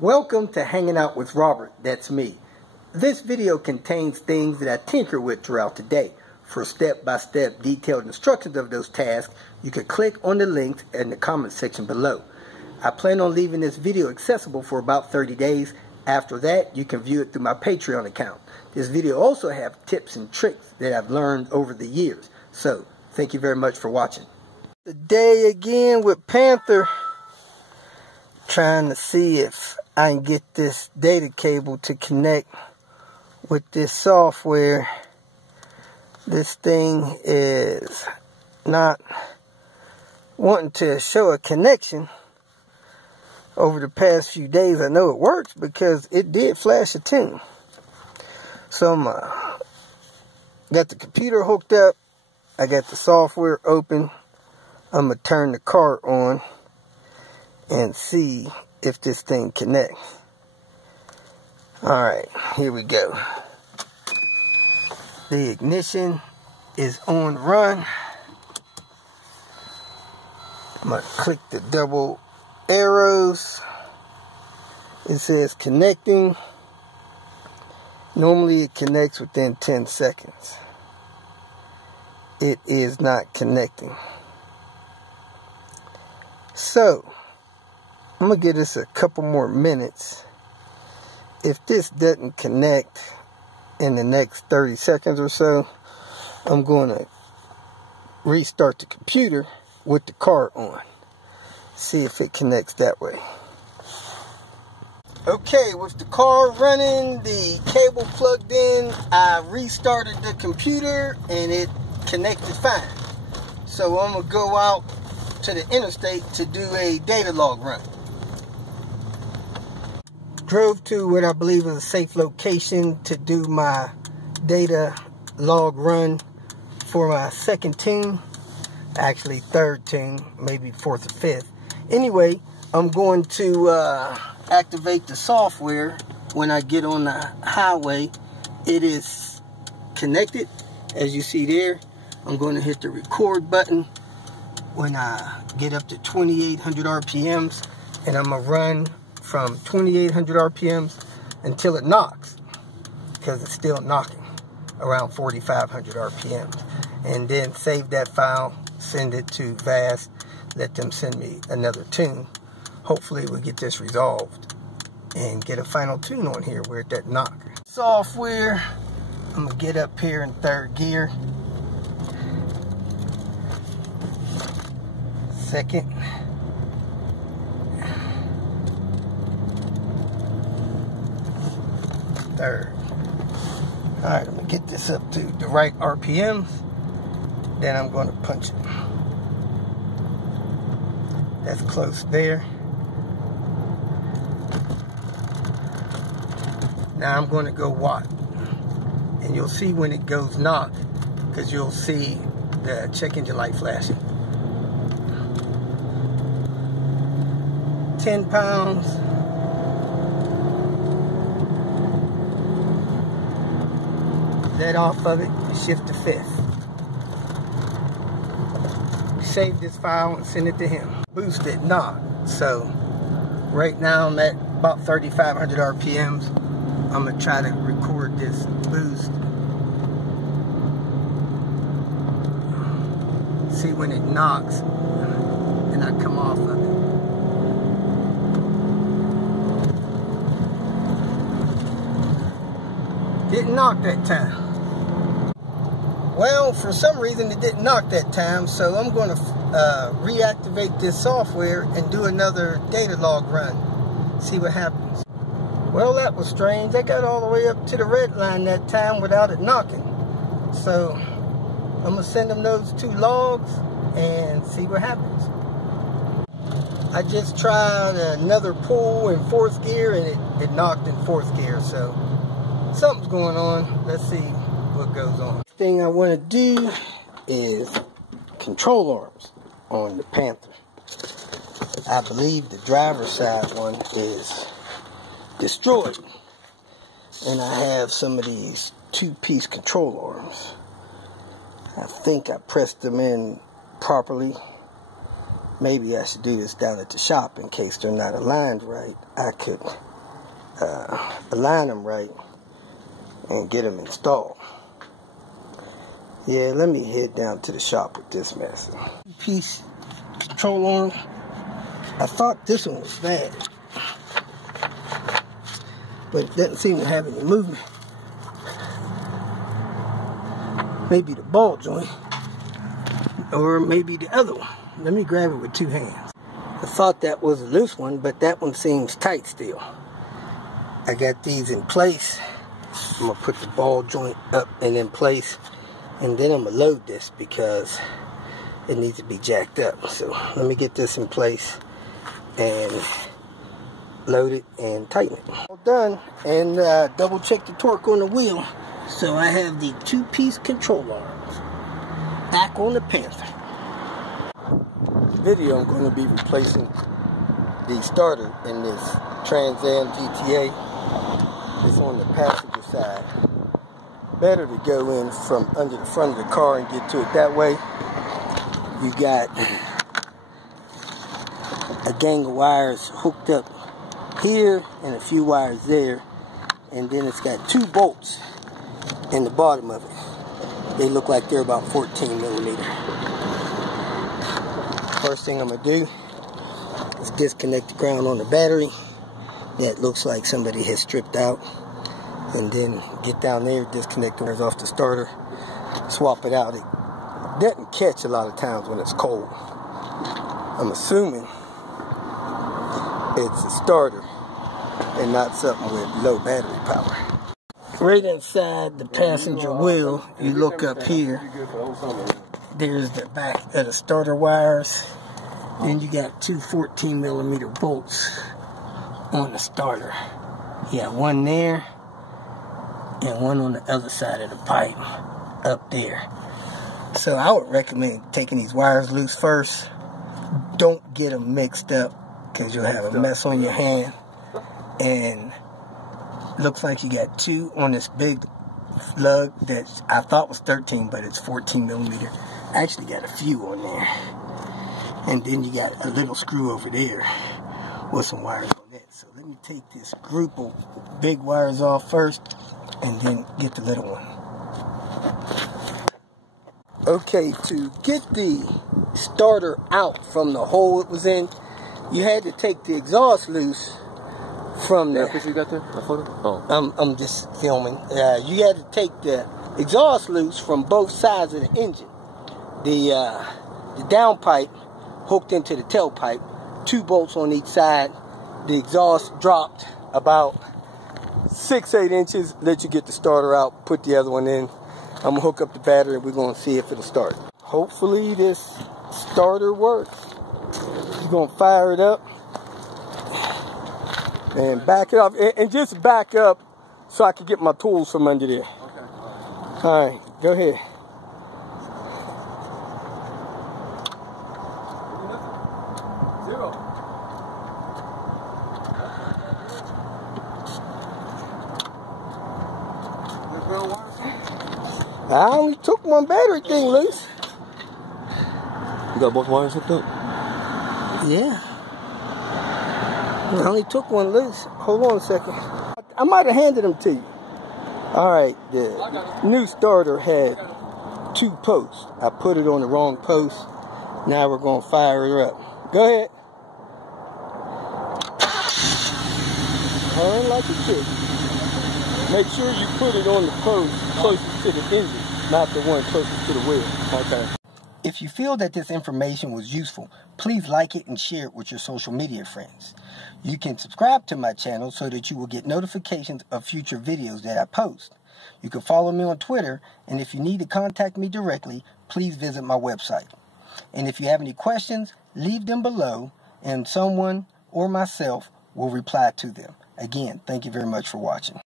Welcome to Hanging Out with Robert, that's me. This video contains things that I tinker with throughout the day. For step-by-step detailed instructions of those tasks, you can click on the links in the comment section below. I plan on leaving this video accessible for about 30 days. After that, you can view it through my Patreon account. This video also has tips and tricks that I've learned over the years. So, thank you very much for watching. Today again with Panther, trying to see if I can get this data cable to connect with this software. This thing is not wanting to show a connection. Over the past few days, I know it works because it did flash a tune. So I'm got the computer hooked up. I got the software open. I'm gonna turn the car on and see if this thing connects. Alright, here we go. The ignition is on run. I'm gonna click the double arrows. It says connecting. Normally it connects within 10 seconds. It is not connecting. So I'm gonna give this a couple more minutes. If this doesn't connect in the next 30 seconds or so, I'm going to restart the computer with the car on. See if it connects that way. Okay, with the car running, the cable plugged in, I restarted the computer and it connected fine. So I'm going to go out to the interstate to do a data log run. Drove to what I believe is a safe location to do my data log run for my second tune. Actually third tune, maybe fourth or fifth. Anyway, I'm going to activate the software when I get on the highway. It is connected, as you see there. I'm going to hit the record button when I get up to 2800 RPMs, and I'm going to run from 2800 RPMs until it knocks, because it's still knocking around 4500 RPMs. And then save that file, send it to VAST, let them send me another tune. Hopefully we'll get this resolved and get a final tune on here where it doesn't knock. Software, I'm gonna get up here in third gear. Second. Third. Alright, I'm gonna get this up to the right RPMs. Then I'm going to punch it. That's close there. Now I'm going to go watt. And you'll see when it goes knock, because you'll see the check engine light flashing. 10 pounds. Let off of it, shift to fifth. Save this file and send it to him. Boost it knock. So right now I'm at about 3500 RPMs. I'm gonna try to record this boost. See when it knocks and I come off of it. Didn't knock that time. Well, for some reason it didn't knock that time, so I'm going to reactivate this software and do another data log run. See what happens. Well, that was strange. I got all the way up to the red line that time without it knocking. So I'm going to send them those two logs and see what happens. I just tried another pull in fourth gear and it knocked in fourth gear. So something's going on. Let's see what goes on. Thing I want to do is control arms on the Panther. I believe the driver's side one is destroyed, and I have some of these two-piece control arms. I think I pressed them in properly. Maybe I should do this down at the shop in case they're not aligned right. I could align them right and get them installed. Yeah, let me head down to the shop with this mess. Piece control arm. I thought this one was bad, but it doesn't seem to have any movement. Maybe the ball joint, or maybe the other one. Let me grab it with two hands. I thought that was a loose one, but that one seems tight still. I got these in place. I'm gonna put the ball joint up and in place, and then I'm gonna load this because it needs to be jacked up. So let me get this in place and load it and tighten it. All done, and double check the torque on the wheel. So I have the two-piece control arms back on the Panther. Video, I'm going to be replacing the starter in this Trans Am GTA. It's on the passenger side. Better to go in from under the front of the car and get to it that way. You got a gang of wires hooked up here and a few wires there, and then it's got two bolts in the bottom of it. They look like they're about 14 millimeter. First thing I'm going to do is disconnect the ground on the battery. That looks like somebody has stripped out. And then get down there, disconnect the wires off the starter, swap it out. It doesn't catch a lot of times when it's cold. I'm assuming it's a starter and not something with low battery power. Right inside the passenger wheel, you look up here, there's the back of the starter wires. Then you got two 14 millimeter bolts on the starter. You got one there and one on the other side of the pipe up there. So I would recommend taking these wires loose first. Don't get them mixed up because you'll have a mess on your hand. And looks like you got two on this big lug that I thought was 13, but it's 14 millimeter. I actually got a few on there. And then you got a little screw over there with some wires on that. So let me take this group of big wires off first and then get the little one. Okay, to get the starter out from the hole it was in, you had to take the exhaust loose from the... you got there? A photo? Oh. I'm just filming. You had to take the exhaust loose from both sides of the engine. The downpipe hooked into the tailpipe, two bolts on each side. The exhaust dropped about 6-8 inches. Let you get the starter out, put the other one in. I'm gonna hook up the battery and we're gonna see if it'll start. Hopefully this starter works. You're gonna fire it up and back it off, and just back up so I can get my tools from under there. Okay. All right, go ahead. I only took one battery thing loose. You got both wires hooked up? Yeah. I only took one loose. Hold on a second. I might have handed them to you. Alright, the new starter had two posts. I put it on the wrong post. Now we're going to fire it up. Go ahead. Turn like a chick. Make sure you put it on the post closest to the engine, not the one closest to the wheel. Okay. If you feel that this information was useful, please like it and share it with your social media friends. You can subscribe to my channel so that you will get notifications of future videos that I post. You can follow me on Twitter, and if you need to contact me directly, please visit my website. And if you have any questions, leave them below, and someone or myself will reply to them. Again, thank you very much for watching.